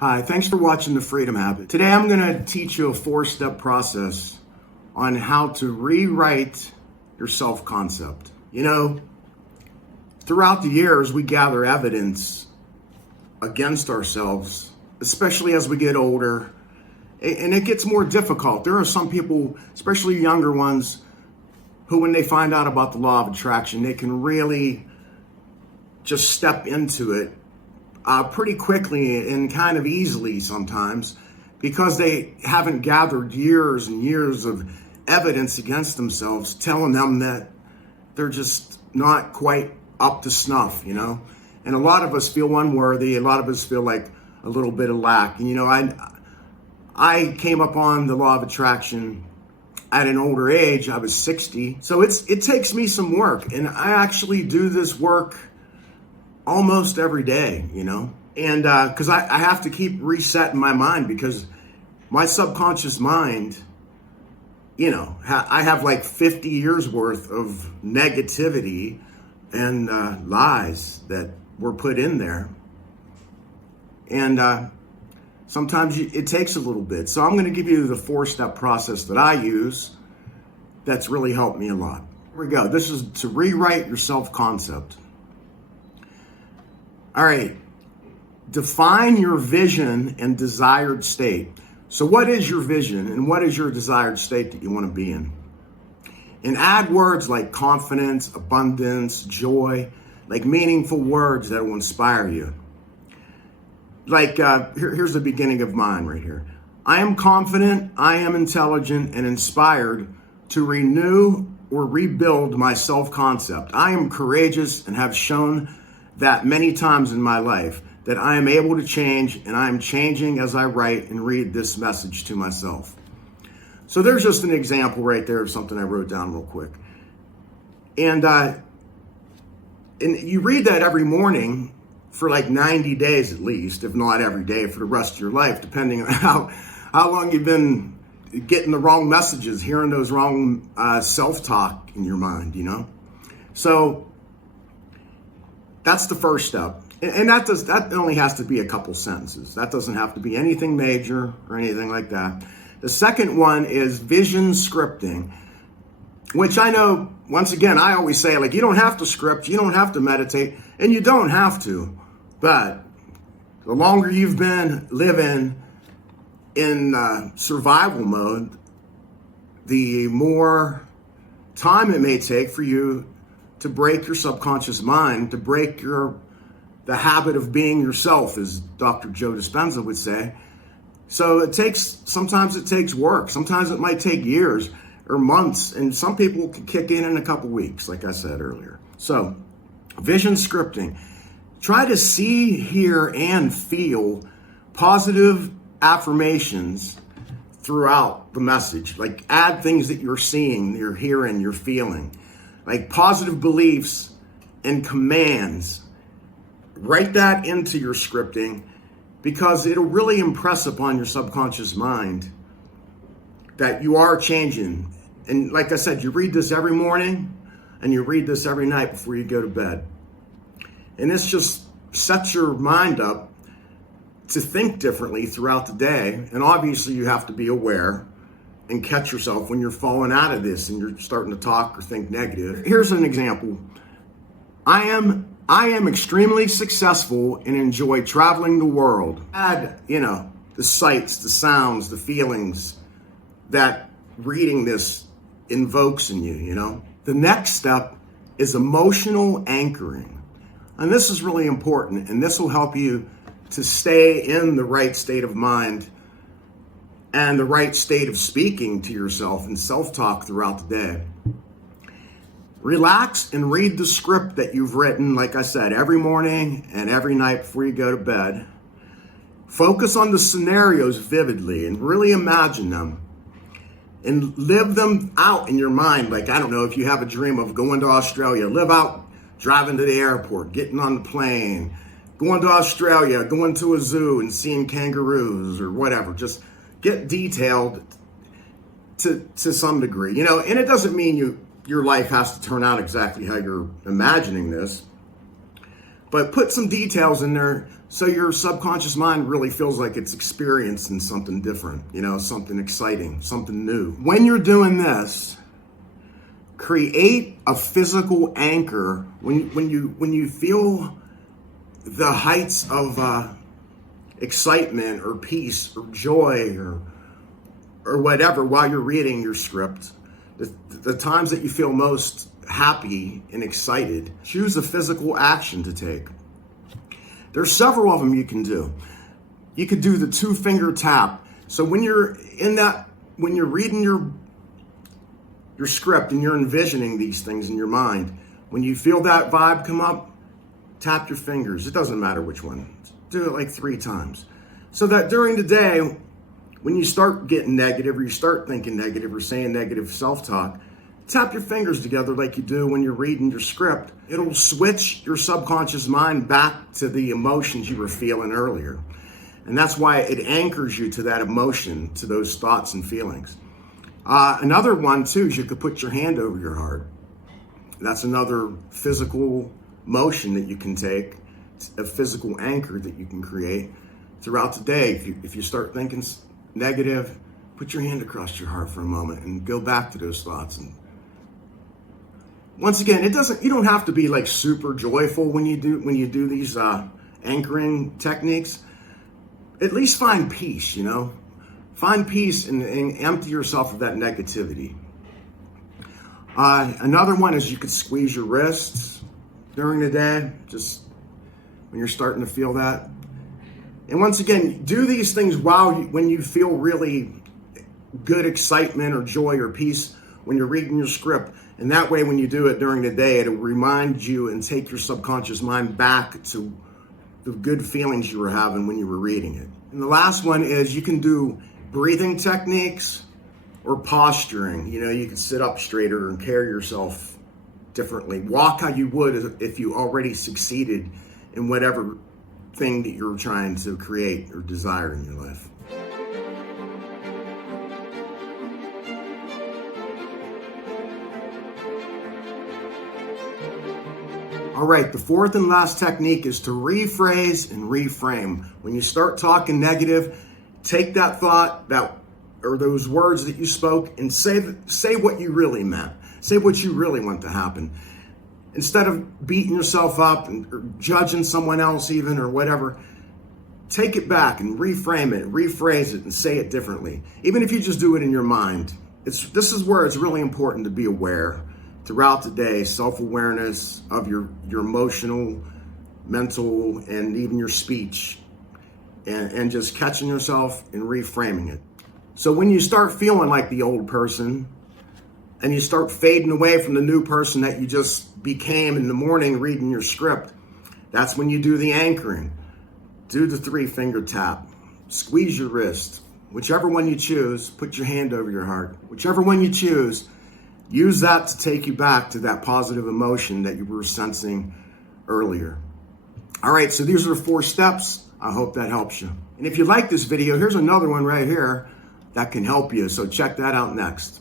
Hi, thanks for watching The Freedom Habit. Today I'm going to teach you a 4-step process on how to rewrite your self-concept. Throughout the years we gather evidence against ourselves, especially as we get older, and it gets more difficult. There are some people, especially younger ones, who when they find out about the law of attraction, they can really just step into it pretty quickly and kind of easily sometimes, because they haven't gathered years and years of evidence against themselves telling them that they're just not quite up to snuff, And a lot of us feel unworthy. A lot of us feel like a little bit of lack. And I came upon the law of attraction at an older age. I was 60. So it takes me some work, and I actually do this work almost every day, and because I have to keep resetting my mind, because my subconscious mind, I have like 50 years worth of negativity and lies that were put in there. And sometimes it takes a little bit. So I'm going to give you the 4-step process that I use that's really helped me a lot. Here we go. This is to rewrite your self-concept. All right, define your vision and desired state. So what is your vision and what is your desired state that you want to be in? And add words like confidence, abundance, joy, like meaningful words that will inspire you. Like, here's the beginning of mine right here. I am confident, I am intelligent and inspired to renew or rebuild my self-concept. I am courageous and have shown that many times in my life, that I am able to change, and I am changing as I write and read this message to myself. So there's just an example right there of something I wrote down real quick. And you read that every morning for like 90 days at least, if not every day for the rest of your life, depending on how long you've been getting the wrong messages, hearing those wrong self-talk in your mind, So that's the first step. And that only has to be a couple sentences. That doesn't have to be anything major or anything like that. The second one is vision scripting, which I know, once again, I always say, like, you don't have to script, you don't have to meditate, and you don't have to. But the longer you've been living in survival mode, the more time it may take for you to break your subconscious mind, to break the habit of being yourself, as Dr. Joe Dispenza would say. So sometimes it takes work. Sometimes it might take years or months, and some people can kick in a couple weeks, like I said earlier. So vision scripting. Try to see, hear, and feel positive affirmations throughout the message. Like, add things that you're seeing, you're hearing, you're feeling. Like positive beliefs and commands. Write that into your scripting, because it'll really impress upon your subconscious mind that you are changing. And like I said, you read this every morning and you read this every night before you go to bed. And this just sets your mind up to think differently throughout the day. And obviously you have to be aware and catch yourself when you're falling out of this and you're starting to talk or think negative. Here's an example. I am extremely successful and enjoy traveling the world. Add, the sights, the sounds, the feelings that reading this invokes in you, The next step is emotional anchoring. And this is really important, and this will help you to stay in the right state of mind and the right state of speaking to yourself and self-talk throughout the day. Relax and read the script that you've written, like I said, every morning and every night before you go to bed. Focus on the scenarios vividly and really imagine them and live them out in your mind. Like, I don't know, if you have a dream of going to Australia, live out driving to the airport, getting on the plane, going to Australia, going to a zoo and seeing kangaroos or whatever. Just get detailed to some degree, and it doesn't mean your life has to turn out exactly how you're imagining this. But put some details in there so your subconscious mind really feels like it's experiencing something different, something exciting, something new. When you're doing this, create a physical anchor when you feel the heights of excitement or peace or joy or whatever while you're reading your script. The times that you feel most happy and excited, choose a physical action to take. There's several of them you can do. You could do the 2-finger tap. So when you're reading your script and you're envisioning these things in your mind, when you feel that vibe come up, tap your fingers. It doesn't matter which one. Do it like 3 times. So that during the day, when you start getting negative or you start thinking negative or saying negative self-talk, tap your fingers together like you do when you're reading your script. It'll switch your subconscious mind back to the emotions you were feeling earlier. And that's why it anchors you to that emotion, to those thoughts and feelings. Another one too is you could put your hand over your heart. That's another physical motion that you can take, a physical anchor that you can create throughout the day. If you start thinking negative, put your hand across your heart for a moment and go back to those thoughts. And once again, you don't have to be like super joyful when you do these anchoring techniques. At least find peace, Find peace and empty yourself of that negativity. Another one is you could squeeze your wrists during the day, just when you're starting to feel that. And once again, do these things when you feel really good excitement or joy or peace when you're reading your script. And that way, when you do it during the day, it'll remind you and take your subconscious mind back to the good feelings you were having when you were reading it. And the last one is you can do breathing techniques or posturing. You can sit up straighter and carry yourself differently. Walk how you would if you already succeeded in whatever thing that you're trying to create or desire in your life. All right, the 4th and last technique is to rephrase and reframe. When you start talking negative, take that thought or those words that you spoke and say what you really meant. Say what you really want to happen. Instead of beating yourself up or judging someone else even or whatever, take it back and reframe it, rephrase it, and say it differently. Even if you just do it in your mind. This is where it's really important to be aware throughout the day, self-awareness of your emotional, mental, and even your speech, and just catching yourself and reframing it. So when you start feeling like the old person and you start fading away from the new person that you just became in the morning reading your script, that's when you do the anchoring. Do the 3-finger tap. Squeeze your wrist. Whichever one you choose, put your hand over your heart. Whichever one you choose, use that to take you back to that positive emotion that you were sensing earlier. All right, so these are the 4 steps. I hope that helps you. And if you like this video, here's another one right here that can help you. So check that out next.